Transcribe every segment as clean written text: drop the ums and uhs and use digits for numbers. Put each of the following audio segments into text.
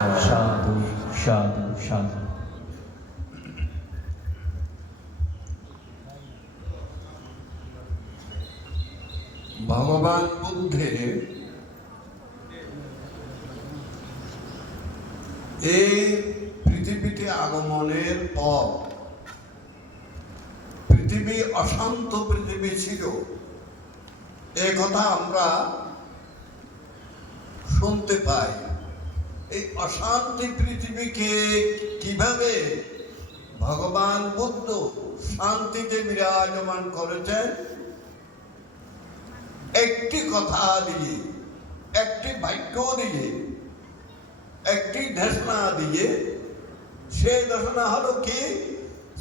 সাধু সাধু সাধু। ভগবান বুদ্ধের এই পৃথিবীতে আগমনের পর পৃথিবী অশান্ত পৃথিবী ছিল, এ কথা আমরা শুনতে পাই। এই অশান্তি পৃথিবীকে কিভাবে ভগবান বুদ্ধ শান্তিতে বিরাজমান করেছেন, একটি কথা দিয়ে, একটি বাক্য দিয়ে, একটি ঘোষণা দিয়ে। সেই ঘোষণা হলো কি,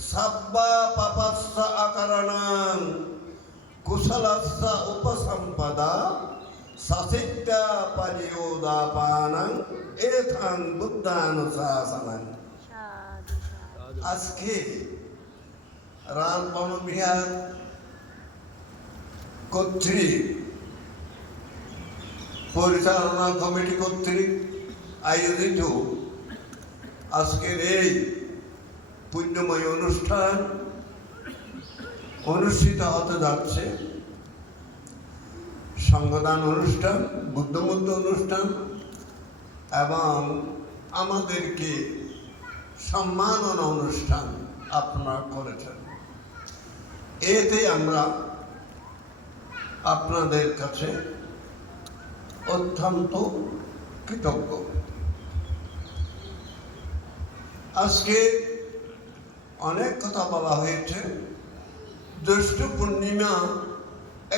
সাব্বা পাপাস্য আকারণাং কুশলাস্য উপসম্পদা সসিদ্ধা পরিয়োদাপানাং এথাং বুদ্ধানুশাসনং। আজকে রাজবনবিহার কর্তৃক পরিচালনা কমিটি কর্তৃক আয়োজিত আজকের এই পুণ্যময় অনুষ্ঠান অনুষ্ঠিত হতে যাচ্ছে। সংগদান অনুষ্ঠান, বুদ্ধমুদ্ধ অনুষ্ঠান এবং আমাদেরকে সম্মাননা অনুষ্ঠান আপনারা করেছেন। এতে আমরা আপনাদের কাছে অত্যন্ত কৃতজ্ঞ। আজকে অনেক কথা বলা হয়েছে। জ্যৈষ্ঠ পূর্ণিমা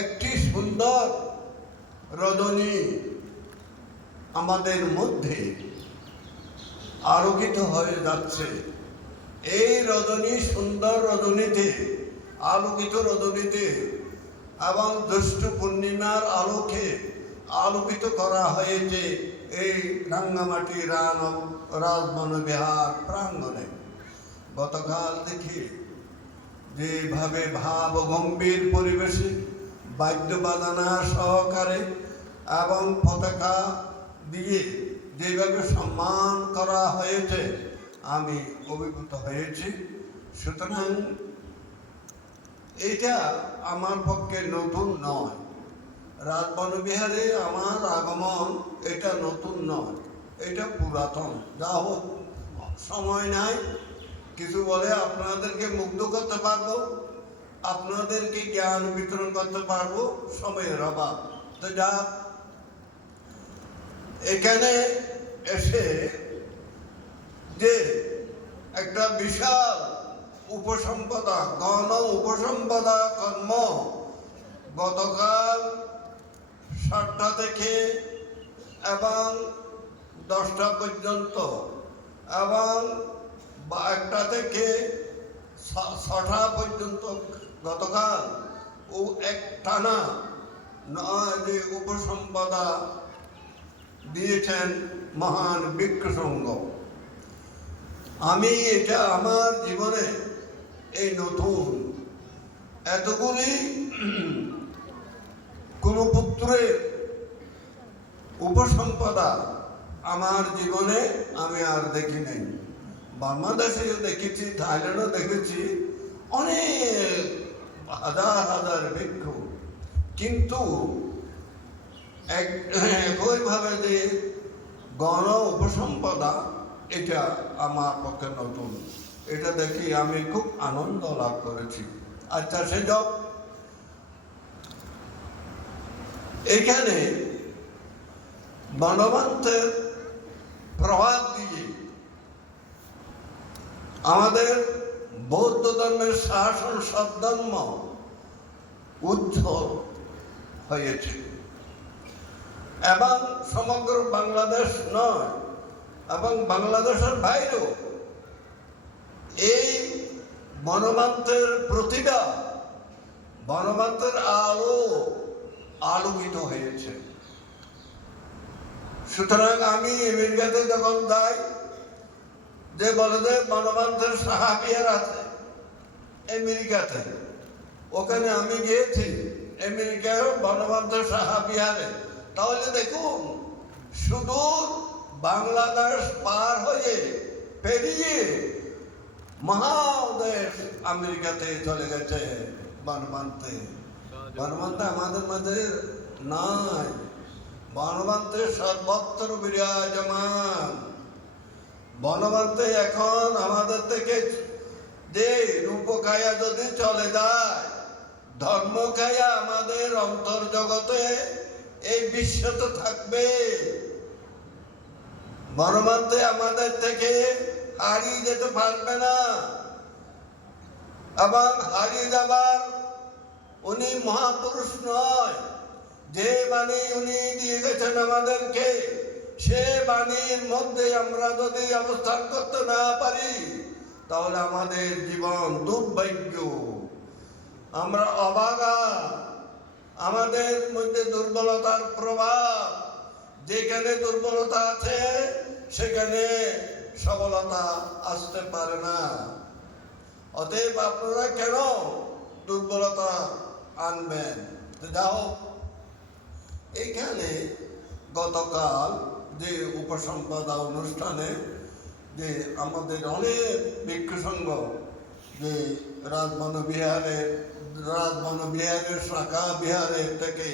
একটি সুন্দর রজনী আমাদের মধ্যে আলোকিত হয়ে যাচ্ছে। এই রজনী, সুন্দর রজনীতে, আলোকিত রজনীতে এবং জ্যৈষ্ঠ পূর্ণিমার আলোকে আলোকিত করা হয়েছে এই রাঙ্গামাটি রাজবনবিহার প্রাঙ্গণে। গতকাল দেখি যেভাবে ভাব গম্ভীর পরিবেশে বাদ্যবাদনা সহকারে এবং পতাকা দিয়ে যেভাবে সম্মান করা হয়েছে, আমি অভিভূত হয়েছি। সুতরাং এটা আমার পক্ষে নতুন নয়। রাজবনবিহারে আমার আগমন এটা নতুন নয়, এটা পুরাতন। যা হোক, সময় নাই, কিছু বলে আপনাদেরকে মুগ্ধ করতে পারবো, আপনাদেরকে জ্ঞান বিতরণ করতে পারবো, সময়ের অভাব। তো যা এখানে এসে যে একটা বিশাল উপসম্পদা, গণ উপসম্পদা কর্ম গতকাল 7টা থেকে এবং 10টা পর্যন্ত এবং 1টা থেকে 6টা পর্যন্ত গতকাল ও একটানা যে উপসম্পদা দিয়েছেন মহান ভিক্ষু সংঘ। আমি এটা আমার জীবনে এই নতুন এতগুলি কুলপুত্রের উপসম্পদা আমার জীবনে আমি আর দেখি নাই। বাংলাদেশেও দেখেছি, থাইল্যান্ডও দেখেছি, অনেক হাজার হাজার ভিক্ষু, কিন্তু একইভাবে যে গণ উপসম্পদা, এটা আমার পক্ষে নতুন। এটা দেখি আমি খুব আনন্দ লাভ করেছি। আচ্ছা, সে যাক, এখানে মানবান্তের প্রভাব দিয়ে আমাদের বৌদ্ধ ধর্মের শাসন সদ্ধর্ম উজ্জ্বল হয়েছে এবং সমগ্র বাংলাদেশ নয়, এবং বাংলাদেশের বাইরেও এই বনমান্তের প্রতিভা, বনমান্তের আলো আলোকিত হয়েছে। সুতরাং আমি আমেরিকাতে যখন যাই, যে বলে যে বনমান্তের সাহাবিয়ার আছে আমেরিকাতে, ওখানে আমি গিয়েছি আমেরিকায় বনমান্তের সাহাবিহারে। তাহলে দেখুন, সুদূর বাংলাদেশ পার হয়ে পেরিয়ে মহাদেশ আমেরিকাতে চলে গেছে বনমান্তে। বনমান্তে আমাদের মাঝে নাই, বনমান্তে সর্বত্র বিরাজমান। বনমান্তে এখন আমাদের থেকে যে রূপকায়া যদি চলে যায়, ধর্মকায়া আমাদের অন্তর্জগতে এই বিশ্বতে থাকবে। বনমান্তে আমাদের থেকে হারিয়ে যেতে পারবে না, এবং হারিয়ে যাবার উনি মহাপুরুষ নয়। যে বাণী উনি দিয়ে গেছেন আমাদেরকে, সে বাণীর মধ্যে আমরা যদি অবস্থান করতে না পারি, তাহলে আমাদের জীবন দুর্ভাগ্য, আমরা অভাগা, আমাদের মধ্যে দুর্বলতার প্রভাব। যেখানে দুর্বলতা আছে সেখানে সবলতা আসতে পারে না। অতএব আপনারা কেন দুর্বলতা আনবেন? যাও, এইখানে গতকাল যে উপসম্পদা অনুষ্ঠানে যে আমাদের অনেক ভিক্ষু সংঘ যে রাজবনবিহারের শাখা বিহারের থেকে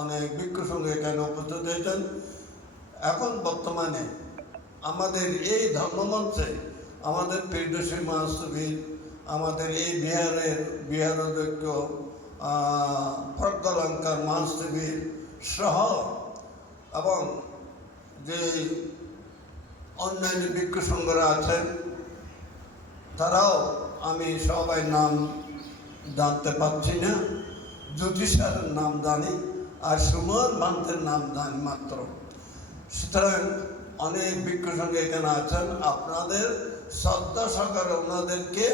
অনেক ভিক্ষু সংঘ এখানে উপস্থিত হয়েছেন। এখন বর্তমানে আমাদের এই ধর্মমঞ্চে আমাদের পীরদর্শী মহাস্তবীর, আমাদের এই বিহারাধ্যক্ষ প্রজ্ঞালঙ্কার মহাস্তবীর সহ এবং যে অন্যান্য ভিক্ষু সংঘরা আছেন, তারাও, আমি সবাই নাম জানতে পারছি না, জ্যোতিষারের নাম জানি আর সুমন মান্তের নাম জানি মাত্র। সুতরাং অনেক ভিক্ষু সংঘ এখানে আছেন। আপনাদের শ্রদ্ধা সহকারে ওনাদেরকে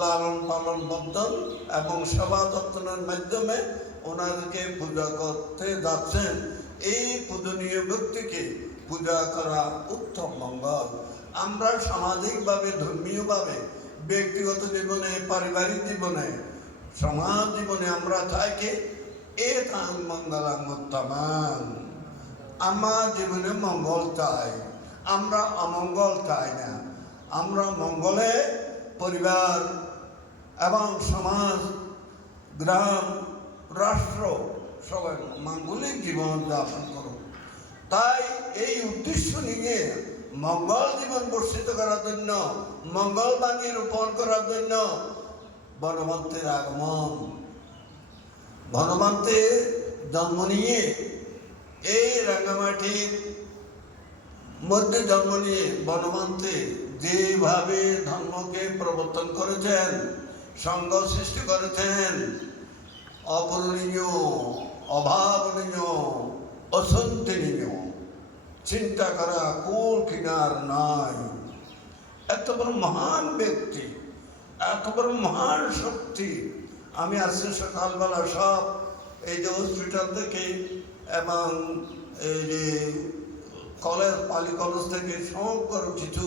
লালন পালন বর্ধন এবং সেবা যত্নের মাধ্যমে ওনাদেরকে পূজা করতে যাচ্ছেন। এই পূজনীয় ব্যক্তিকে পূজা করা উত্তম মঙ্গল। আমরা সামাজিকভাবে, ধর্মীয়ভাবে, ব্যক্তিগত জীবনে, পারিবারিক জীবনে, সমাজ জীবনে আমরা চাই কি এতাং মঙ্গলাং উত্তমাং। আমার জীবনে মঙ্গল চাই, আমরা অমঙ্গল চাই না। আমরা মঙ্গলে পরিবার এবং সমাজ, গ্রাম, রাষ্ট্র সবাই মাঙ্গলিক জীবন যাপন করুন। তাই এই উদ্দেশ্য নিয়ে মঙ্গল জীবন বর্ষিত করার জন্য, মঙ্গল বাণী রোপণ করার জন্য বনমান্তের আগমন। বনমান্তে জন্ম নিয়ে, এই রাঙ্গামাটির মধ্যে জন্ম নিয়ে বনমান্তে যেভাবে ধর্মকে প্রবর্তন করেছেন, সংঘ সৃষ্টি করেছেন, অপূরণীয়, অভাবনীয়, অসন্তনীয়, চিন্তা করা কুল কিনার নাই। এত বড় মহান ব্যক্তি, এত বড় মহান শক্তি। আমি আজকে সকালবেলা সব এই যে হসপিটাল থেকে এবং এই যে কলেজ, পালি কলেজ থেকে সমগ্র কিছু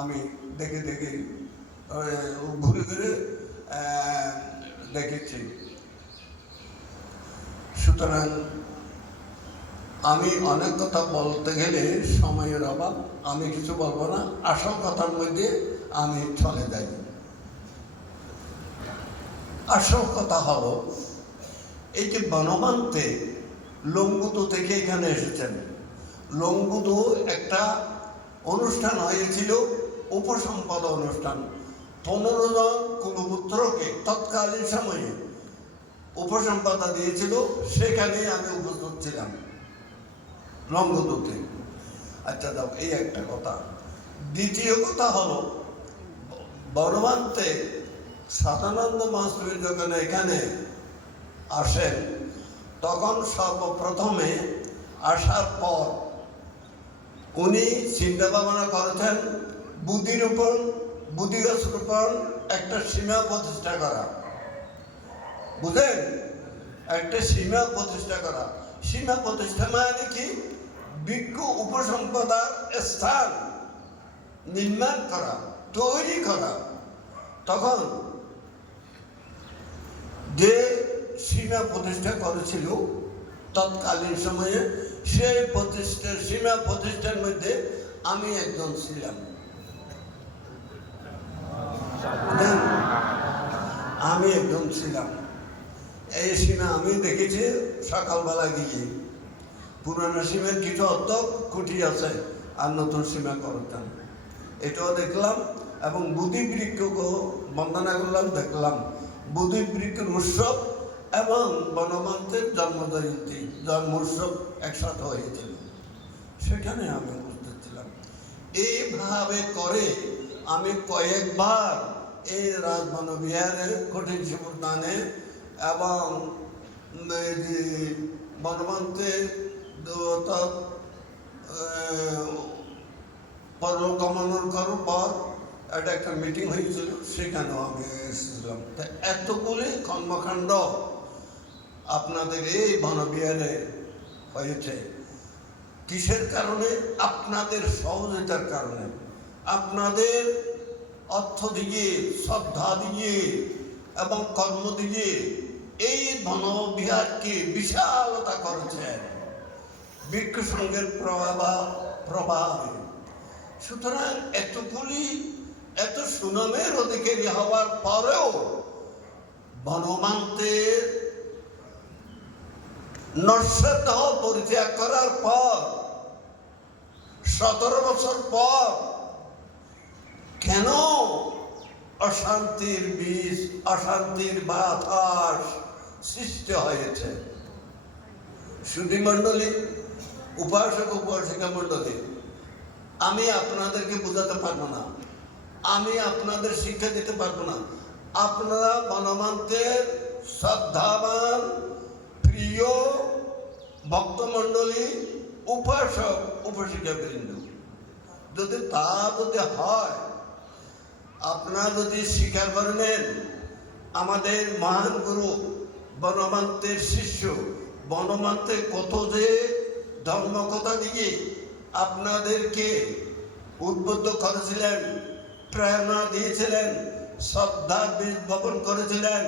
আমি দেখে ঘুরে ঘুরে দেখেছি। সুতরাং আমি অনেক কথা বলতে গেলে সময়ের অভাব, আমি কিছু বলবো না। আসল কথার মধ্যে আমি চলে যাই। আসল কথা হলো, এই যে বনমান্তে লঙ্গুদু থেকে এখানে এসেছেন। লঙ্গুদু একটা অনুষ্ঠান হয়েছিল, উপসম্পদ অনুষ্ঠান। 15 জন কুলপুত্রকে তৎকালীন সময়ে উপসম্পদা দিয়েছিল, সেখানে আমি উপস্থিত ছিলাম লঙ্গুদুতে। আচ্ছা দাও, এই একটা কথা। দ্বিতীয় কথা হলো, বনমান্তে সদানন্দ মহাস্তবীর যখন এখানে আসেন, তখন সর্বপ্রথমে আসার পর উনি চিন্তা ভাবনা করেছেন বুদ্ধি গাছের উপর একটা সীমা প্রতিষ্ঠা করা। বুঝলেন? একটা সীমা প্রতিষ্ঠা করা। সীমা প্রতিষ্ঠা মানে কি? ভিক্ষু উপসম্পদার স্থান নির্মাণ করা, তৈরি করা। তখন যে সীমা প্রতিষ্ঠা করেছিল তৎকালীন সময়ে, সেই সীমা প্রতিষ্ঠার মধ্যে আমি একজন ছিলাম। আমি একজন ছিলাম। এই সীমা আমি দেখেছি সকালবেলা গিয়ে। পুরানো সীমের কিছু অর্থ খুঁটি আছে আর নতুন সীমা করতাম, এটাও দেখলাম। এবং বুদ্ধি বৃক্ষকে বন্দনা করলাম, দেখলাম বুদ্ধি বৃক্ষের উৎসব এবং বনমান্তের জন্ম উৎসব একসাথে হয়েছিল, সেখানে আমি উপস্থিত ছিলাম। এইভাবে করে আমি কয়েকবার এই রাজবনবিহারের কঠিন শিবদানে এবং বনমান্তের পরগমনের করার পর এটা একটা মিটিং হয়েছিল, সেখানেও আমি এসেছিলাম। তা এতগুলি কর্মকাণ্ড আপনাদের এই বনবিহারে হয়েছে কিসের কারণে? আপনাদের সহযোগিতার কারণে, আপনাদের অর্থ দিয়ে, শ্রদ্ধা দিয়ে এবং কর্ম দিয়ে এই বনবিহারকে বিশালতা করেছেন বৃক্ষ সঙ্গের প্রভাবে। সুতরাং এত সুনামের অধিকারী হওয়ার পরেও বনমান্তের নস্যদেহ পরিত্যাগ করার পর 17 বছর পর কেন অশান্তির বীজ, অশান্তির বাতাস সৃষ্টি হয়েছে? সুধী মণ্ডলী, উপাসক উপাসিকা মণ্ডলী, আমি আপনাদেরকে বোঝাতে পারবো না, আমি আপনাদের শিক্ষা দিতে পারবো না। আপনারা বনমান্তের শ্রদ্ধাবান প্রিয় ভক্তমণ্ডলী, উপাসক উপাসিকা বৃন্দ, যদি হয়, আপনারা যদি স্বীকার করে নেন আমাদের মহান গুরু বনমান্তের শিষ্য, বনমান্তের কত যে ধর্মকথা দিয়ে আপনাদেরকে উদ্বুদ্ধ করেছিলেন, প্রেরণা দিয়েছিলেন, শ্রদ্ধা বীজ বপন করেছিলেন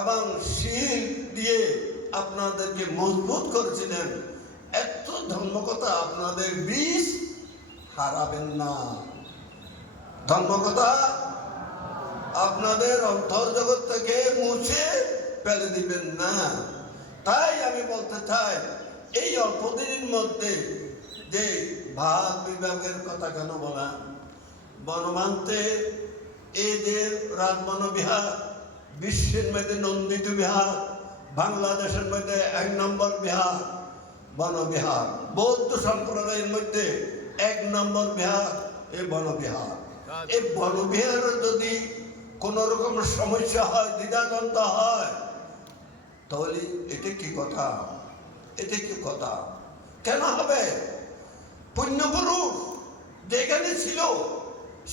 এবং শীল দিয়ে আপনাদেরকে মজবুত করেছিলেন, এত ধর্মকথা আপনাদের বীজ হারাবেন না। ধর্মকথা আপনাদের অন্তর্জগৎ থেকে মুছে ফেলে দিবেন না। তাই আমি বলতে চাই, এই অল্প দিনের মধ্যে যে ভাগ বিভাগের কথা কেন বলা? বনমান্তে এই যে রাজবনবিহার বিশ্বের মধ্যে নন্দিত বিহার, বাংলাদেশের মধ্যে 1 নম্বর বিহার বনবিহার, বৌদ্ধ সম্প্রদায়ের মধ্যে 1 নম্বর বিহার এই বনবিহার। এই বনবিহারে যদি কোন রকম সমস্যা হয়, দ্বিধাদ্বন্দ্ব হয়, তাহলে এটা কি কথা? এটা কি কথা? কেন হবে? পুণ্যপুরুষ যেখানে ছিল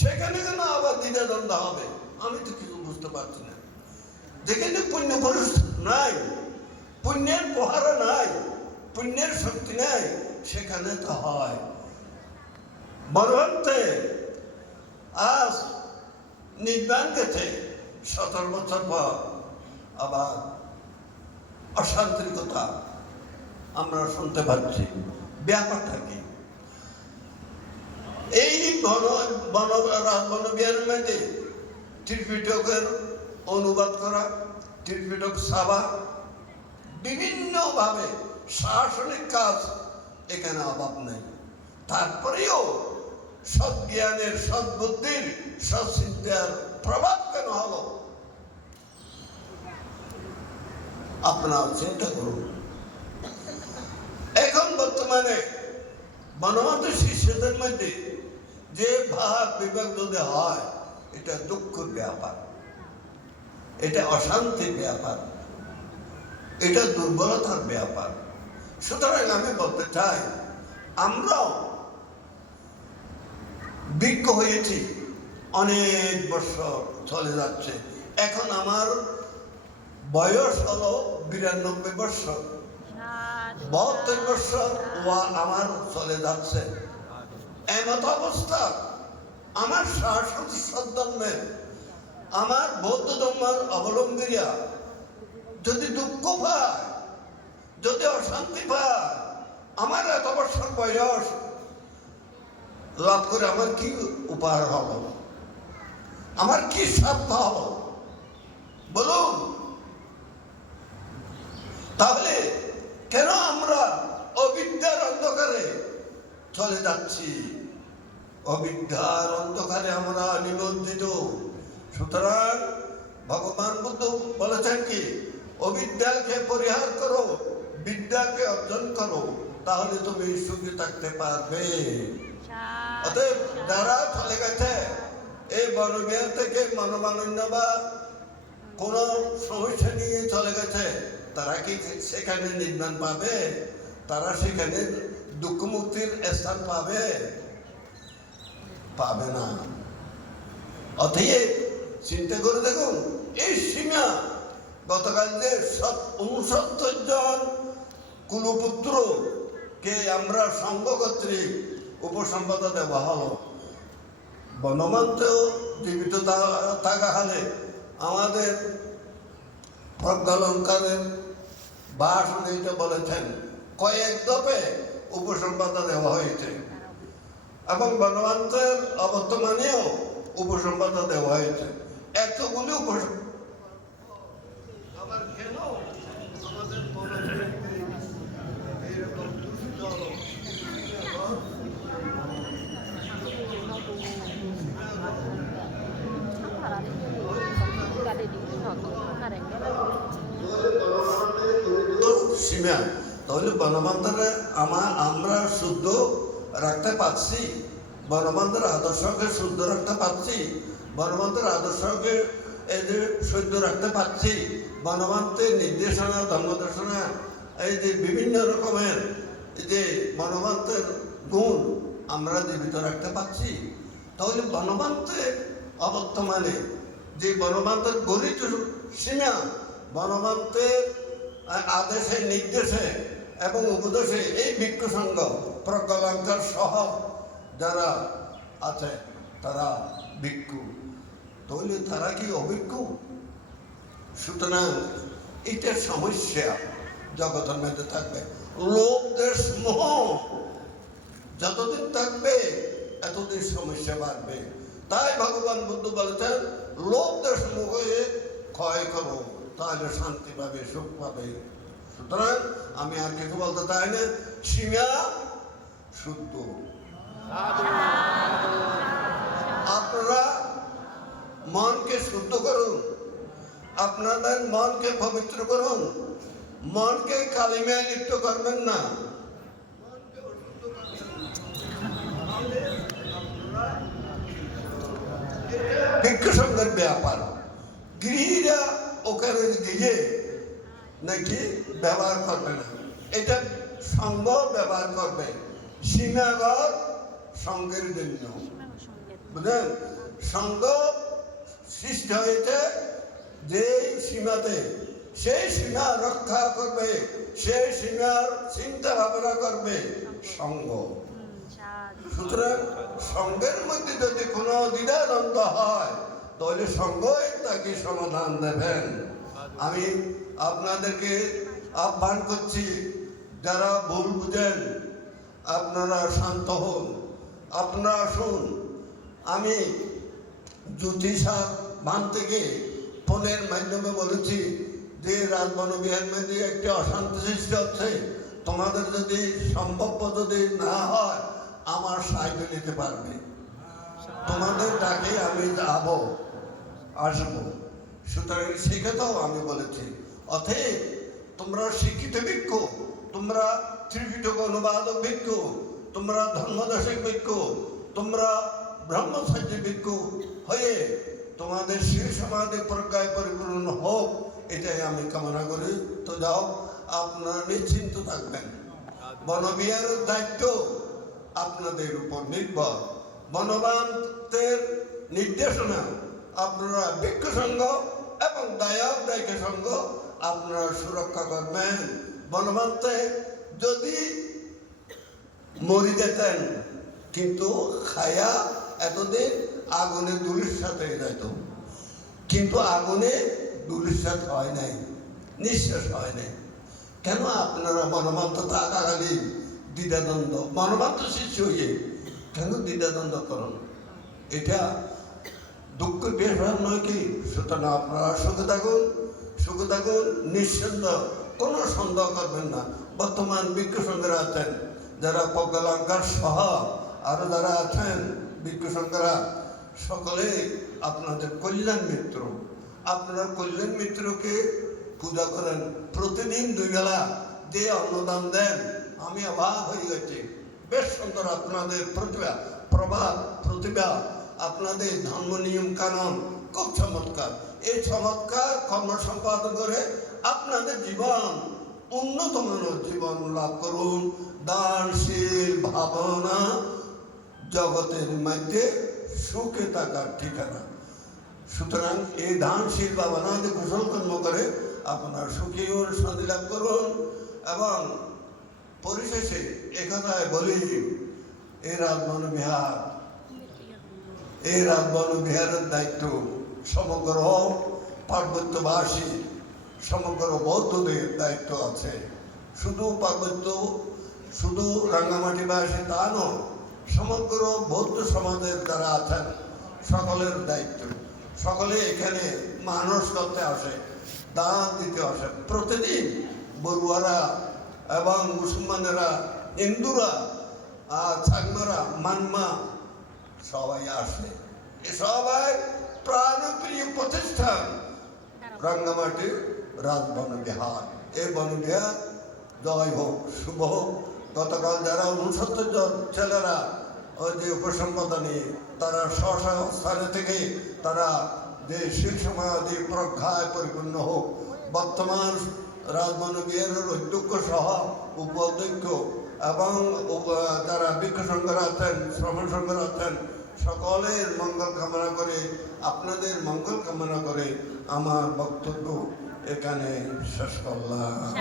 সেখানে কেন আবার দ্বিধাদ্বন্দ্ব হবে? আমি তো কিছু বুঝতে পারছি না। যেখানে পুণ্যপুরুষ নাই, পুণ্যের পহারা নাই, পুণ্যের শক্তি নাই, সেখানে তো হয়। বনমান্তে আজ নির্বাণ গেছে 17 বছর পর, আবার অশান্তির কথা আমরা শুনতে পাচ্ছি। ব্যাপারটা কি? এই রাজবনবিহারের মধ্যে ত্রিপিটকের অনুবাদ করা, ত্রিপিটক সাবা, বিভিন্নভাবে শাসনিক কাজ এখানে অভাব নেই। তারপরেও সজ্ঞানের, সদ্বুদ্ধির, সৎচিন্তার প্রভাব কেন হলো? আপনারা চিন্তা করুন। এখন বর্তমানে বনমান্ত শিষ্যদের মধ্যে যে ভাগ বিভাগ যদি হয়, এটা দুঃখের ব্যাপার, এটা অশান্তির ব্যাপার, এটা দুর্বলতার ব্যাপার। সুতরাং আমি বলতে চাই, আমরাও বিজ্ঞ হয়েছি, অনেক বছর চলে যাচ্ছে। এখন আমার বয়স হলো 92 বছর, 72 বছর আমার চলে যাচ্ছে। এমত অবস্থা আমার শাশ্বত সদ্ধর্মের, আমার বৌদ্ধ ধর্মের অবলম্বীরা যদি দুঃখ পায়, যদি অশান্তি পায়, আমার এত বছর বয়স, লাভ করে আমার কি উপহার হলো, আমার কি স্বার্থ হলো বলুন? তাহলে কেন আমরা অবিদ্যার অন্ধকারে চলে যাচ্ছি? অবিদ্যার অন্ধকারে আমরা নিমজ্জিত। সুতরাং ভগবান বুদ্ধ বলেছেন কি, অবিদ্যাকে পরিহার করো, বিদ্যাকে অর্জন করো, তাহলে তুমি সুখী থাকতে পারবে। অতএব যারা চলে গেছে এই বনবিহার থেকে মনোমালিন্য বা কোন সমস্যা নিয়ে চলে গেছে, তারা কি সেখানে নির্মাণ পাবে? তারা সেখানে দুঃখ মুক্তির স্থান পাবে? পাবে না। অতএব চিন্তা করে দেখুন, এই সীমা গতকাল যে 69 জন কুলপুত্রকে আমরা সংঘ কর্তৃক উপসম্পদা দেওয়া হলো। বনমন্ত্র জীবিত থাকাকালে আমাদের প্রজ্ঞালঙ্কারের ভাষণে এটা বলেছেন, কয়েক দফে উপসম্পদা দেওয়া হয়েছে এবং বনমন্ত্রের অবর্তমানেও উপসম্পদা দেওয়া হয়েছে। এতগুলি আবার কেন আমাদের সীমা, তাহলে বনবন্ধনে আমরা শুদ্ধ রাখতে পারছি, বনবন্ধের আদর্শকে শুদ্ধ রাখতে পারছি, বনবন্ধের আদর্শকে এই যে শুদ্ধ রাখতে পারছি, বনবন্ধের নির্দেশনা ধর্মদর্শনা এই যে বিভিন্ন রকমের যে বনবন্ধের গুণ আমরা জীবিত রাখতে পারছি। তাহলে বনবন্ধের অবর্তমানে যে বনবন্ধের গরিত সীমা, বনবন্ধের আদেশে নির্দেশে এবং উপদেশে এই ভিক্ষু সংঘ প্রজ্ঞালঙ্কার সহ যারা আছে তারা ভিক্ষু, তাহলে তারা কি অভিক্ষু? সুতরাং এটা সমস্যা জগতের মধ্যে থাকবে। লোভ দেশ মোহ যতদিন থাকবে এতদিন সমস্যা বাড়বে। তাই ভগবান বুদ্ধ বলেছেন, লোভ দেশ মোহে ক্ষয় করো, তাহলে শান্তি পাবে, সুখ পাবে। সুতরাং আমি আর কিছু বলতে চাই না, সীমা শুদ্ধ। আপনারা মনকে শুদ্ধ করুন, আপনাদের মনকে পবিত্র করুন, মনকে কালিমায় লিপ্ত করবেন না। ভিক্ষু সংঘের ব্যাপার, গৃহীরা ওখানে গিয়ে নাকি ব্যবহার করবে না, এটা সংঘ ব্যবহার করবে। সীমাঘর সংঘের জন্য, বুঝলেন? সংঘ সৃষ্টি হয়েছে যে সীমাতে, সেই সীমা রক্ষা করবে, সেই সীমার চিন্তা ভাবনা করবে সংঘ। সুতরাং সংঘের মধ্যে যদি কোনো দ্বিধাদ্বন্দ্ব হয় তাহলে সংঘই তাকে সমাধান দেবেন। আমি আপনাদেরকে আহ্বান করছি, যারা ভুল বুঝেন আপনারা শান্ত হন, আপনারা আসুন। আমি জ্যোতিষা বান থেকে ফোনের মাধ্যমে বলেছি যে রাজবনবিহার মধ্যে একটি অশান্তি সৃষ্টি হচ্ছে, তোমাদের যদি সম্ভব যদি না হয় আমার সাহায্য নিতে পারবে, তোমাদের ডাকে আমি আসবো। সুতরাং সেই কথাও আমি বলেছি। অতএব তোমরা শিক্ষিত ভিক্ষু, তোমরা ত্রিপিটক অনুবাদক ভিক্ষু, তোমরা ধর্মদাসিক ভিক্ষু, তোমরা ব্রহ্মচার্য ভিক্ষু হয়ে তোমাদের শির সমাধি প্রজ্ঞায় পরিপূর্ণ হোক, এটাই আমি কামনা করি। তো যাও, আপনারা নিশ্চিন্ত থাকবেন। বনবিহারের দায়িত্ব আপনাদের উপর নির্ভর। বনবান্তের নির্দেশনা আপনারা ভিক্ষু সংঘ এবং দায়ক সংঘ আপনারা সুরক্ষা করবেন। বনবান্তে যদি মরি যেতেন, কিন্তু খায়া এতদিন আগুনে দুলিশ্বাস হয়ে যেত, কিন্তু আগুনে দুলিশ্বাস হয় নাই, নিঃশ্বাস হয় নাই। কেন? আপনারা বনবান্ত থাকাকালীন দ্বিধাদ্বন্দ্ব, বনবান্ত সৃষ্টি হয়ে কেন দ্বিধাদ্বন্দ্ব করুন? এটা দুঃখের বিষয় নয় কি? সুতরাং আপনারা সুখে থাকুন নিঃসন্দেহ, কোনো সন্দেহ করবেন না। বর্তমান ভিক্ষু সংঘরা আছেন যারা প্রজ্ঞালঙ্কার সহ আরো যারা আছেন ভিক্ষু সংঘরা, সকলে আপনাদের কল্যাণ মিত্র। আপনারা কল্যাণ মিত্রকে পূজা করেন, প্রতিদিন 2 বেলা যে অন্নদান দেন, আমি অবাক হয়ে গেছি। বেশ সুন্দর আপনাদের প্রতিভা, আপনাদের ধর্ম নিয়ম কানুন খুব চমৎকার। এই চমৎকার কর্ম সম্পাদন করে আপনাদের জীবন উন্নত মানের জীবন লাভ করুন। দানশীল ভাবনা জগতের মধ্যে সুখে থাকার ঠিকানা। সুতরাং এই দানশীল ভাবনা যে কুশল কর্ম করে আপনার সুখী ও শান্তি লাভ করুন। এবং পরিশেষে একথায় বলি, এই রাজবন বিহারের দায়িত্ব সমগ্র পার্বত্যবাসী, সমগ্র বৌদ্ধদের দায়িত্ব আছে। শুধু রাঙ্গামাটিবাসী তা নয়, সমগ্র বৌদ্ধ সমাজের যারা আছেন সকলের দায়িত্ব। সকলে এখানে মানুষ করতে আসে, দান দিতে আসে। প্রতিদিন বড়ুয়ারা এবং মুসলমানেরা, হিন্দুরা আর চাকমারা, মানমা সবাই আসে। এ সবাই প্রাণপ্রিয় প্রতিষ্ঠান রাঙ্গামাটি রাজবনবিহার। এই বনবিহার জয় হোক, শুভ হোক। গতকাল যারা 69 জন ছেলেরা ওই যে উপসম্পদা নিয়ে তারা স্ব স্থানে থেকে তারা যে শিল সমাধি প্রজ্ঞায় পরিপূর্ণ হোক। বর্তমান রাজবনবিহারের অধ্যক্ষ সহ উপাধ্যক্ষ এবং যারা ভিক্ষু সংঘরা আছেন, শ্রমণ সংঘরা আছেন, সকলের মঙ্গল কামনা করে, আপনাদের মঙ্গল কামনা করে আমার বক্তব্য এখানে শেষ করলাম।